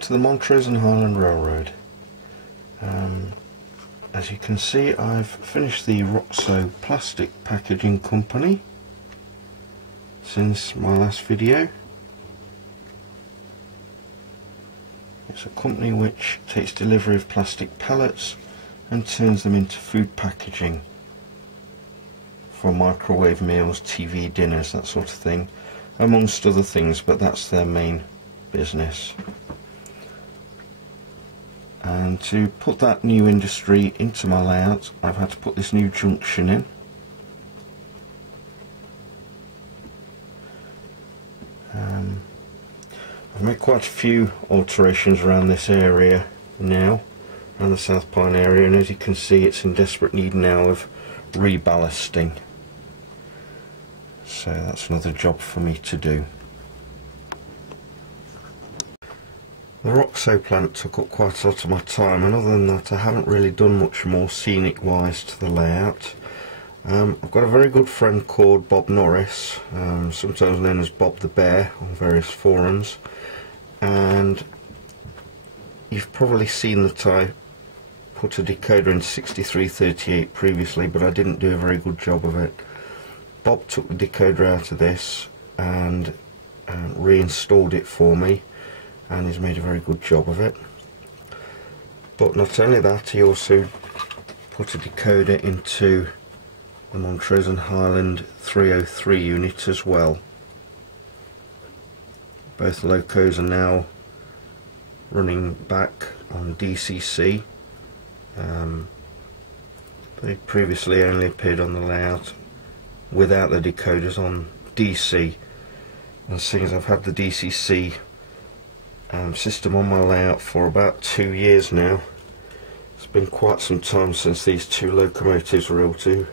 Welcome to the Montrose and Highland Railroad. As you can see, I've finished the Roxo plastic packaging company since my last video. It's a company which takes delivery of plastic pallets and turns them into food packaging for microwave meals, TV dinners, that sort of thing, amongst other things, but that's their main business. And to put that new industry into my layout, I've had to put this new junction in. I've made quite a few alterations around this area now, around the South Pine area, and as you can see, it's in desperate need now of reballasting. So that's another job for me to do. The Roxo plant took up quite a lot of my time, and other than that I haven't really done much more scenic wise to the layout. I've got a very good friend called Bob Norris, sometimes known as Bob the Bear on various forums, and you've probably seen that I put a decoder in 6338 previously, but I didn't do a very good job of it. Bob took the decoder out of this and reinstalled it for me, and he's made a very good job of it. But not only that, he also put a decoder into the Montrose and Highland 303 unit as well. Both locos are now running back on DCC. They previously only appeared on the layout without the decoders on DC, and seeing as I've had the DCC system on my layout for about 2 years now, it's been quite some time since these two locomotives were able to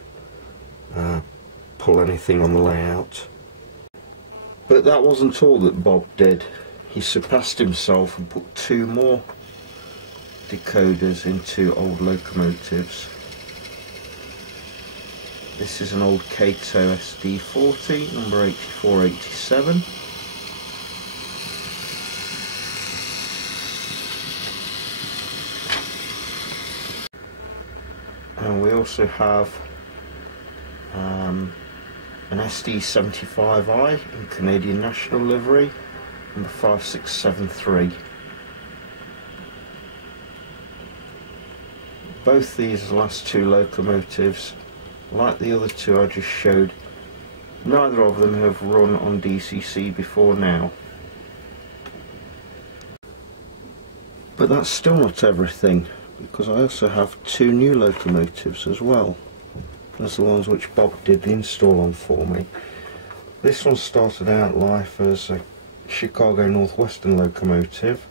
pull anything on the layout. But that wasn't all that Bob did. He surpassed himself and put 2 more decoders into old locomotives. This is an old Kato SD40, number 8487. And we also have an SD75i in Canadian National livery, number 5673. Both these last 2 locomotives, like the other 2 I just showed, neither of them have run on DCC before now. But that's still not everything, because I also have 2 new locomotives as well. That's the ones which Bob did the install on for me. This one started out life as a Chicago Northwestern locomotive,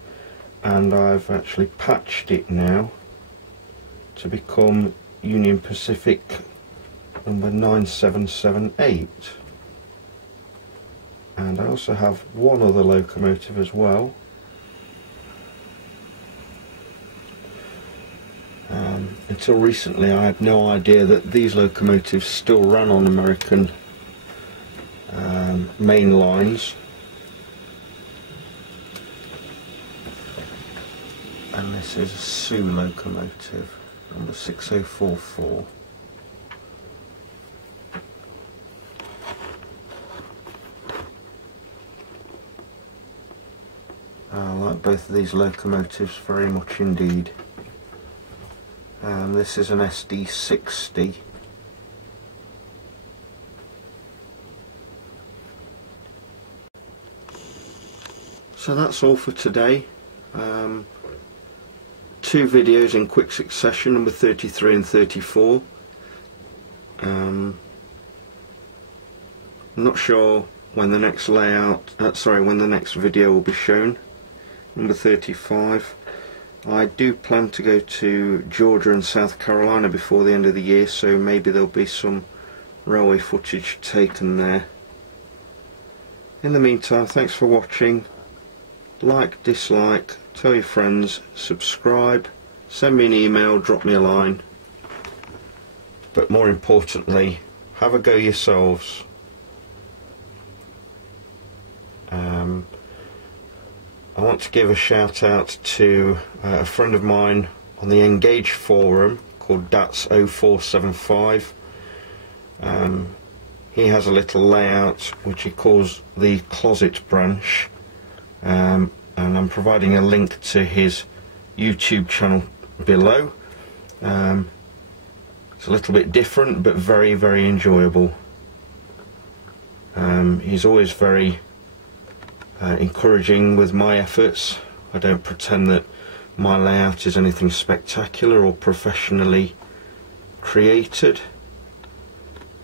and I've actually patched it now to become Union Pacific number 9778. And I also have one other locomotive as well. Until recently I had no idea that these locomotives still ran on American main lines. And this is a Sioux locomotive, number 6044. I like both of these locomotives very much indeed. This is an SD60. So that's all for today. 2 videos in quick succession, number 33 and 34. I'm not sure when the next when the next video will be shown. Number 35. I do plan to go to Georgia and South Carolina before the end of the year, so maybe there'll be some railway footage taken there. In the meantime, thanks for watching. Like, dislike, tell your friends, subscribe, send me an email, drop me a line. But more importantly, have a go yourselves. I want like to give a shout out to a friend of mine on the Engage forum called Dats0475. He has a little layout which he calls the closet branch, and I'm providing a link to his YouTube channel below. It's a little bit different but very, very enjoyable. He's always very encouraging with my efforts. I don't pretend that my layout is anything spectacular or professionally created,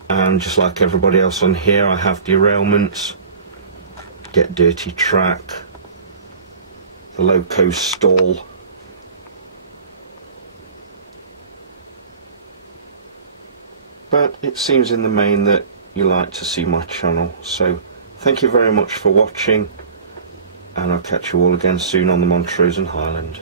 and just like everybody else on here, I have derailments, get dirty track, the locos stall. But it seems in the main that you like to see my channel, so thank you very much for watching, and I'll catch you all again soon on the Montrose and Highland.